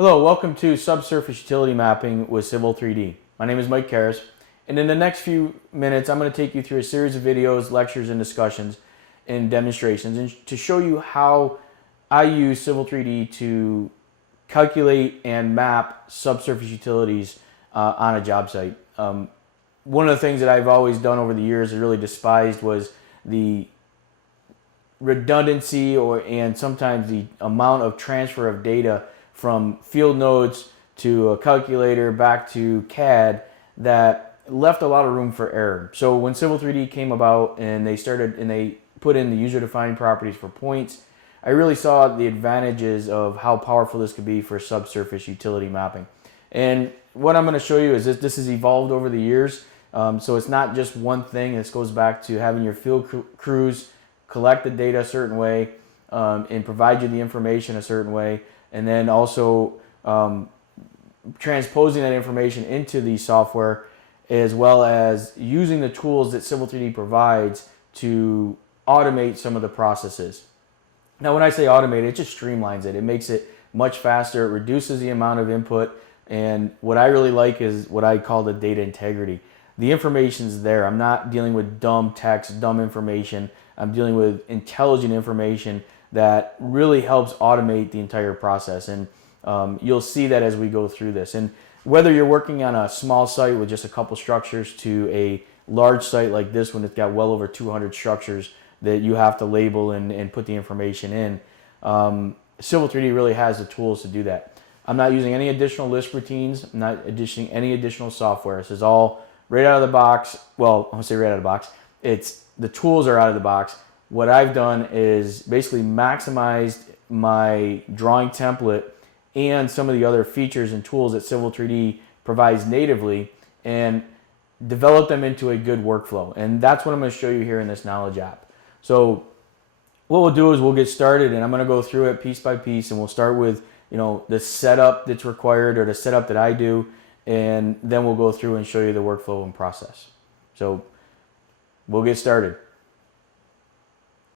Hello, welcome to Subsurface Utility Mapping with Civil 3D. My name is Mike Carris, and in the next few minutes I'm going to take you through a series of videos, lectures, and discussions and demonstrations and to show you how I use Civil 3D to calculate and map subsurface utilities on a job site. One of the things that I've always done over the years and really despised was the redundancy and sometimes the amount of transfer of data from field nodes to a calculator back to CAD that left a lot of room for error. So when Civil 3D came about and they put in the user-defined properties for points, I really saw the advantages of how powerful this could be for subsurface utility mapping. And what I'm going to show you is this has evolved over the years. So it's not just one thing. This goes back to having your field crews collect the data a certain way and provide you the information a certain way, and then also transposing that information into the software, as well as using the tools that Civil 3D provides to automate some of the processes. Now, when I say automate, it just streamlines it. It makes it much faster. It reduces the amount of input. And what I really like is what I call the data integrity. The information's there. I'm not dealing with dumb text, dumb information. I'm dealing with intelligent information that really helps automate the entire process. And you'll see that as we go through this. And whether you're working on a small site with just a couple structures to a large site like this one, it's got well over 200 structures that you have to label and put the information in. Civil 3D really has the tools to do that. I'm not using any additional Lisp routines. I'm not additioning any additional software. This is all right out of the box. Well, I won't say right out of the box. The tools are out of the box. What I've done is basically maximized my drawing template and some of the other features and tools that Civil 3D provides natively and develop them into a good workflow. And that's what I'm going to show you here in this knowledge app. So what we'll do is we'll get started, and I'm going to go through it piece by piece, and we'll start with the setup that's required, or the setup that I do, and then we'll go through and show you the workflow and process. So we'll get started.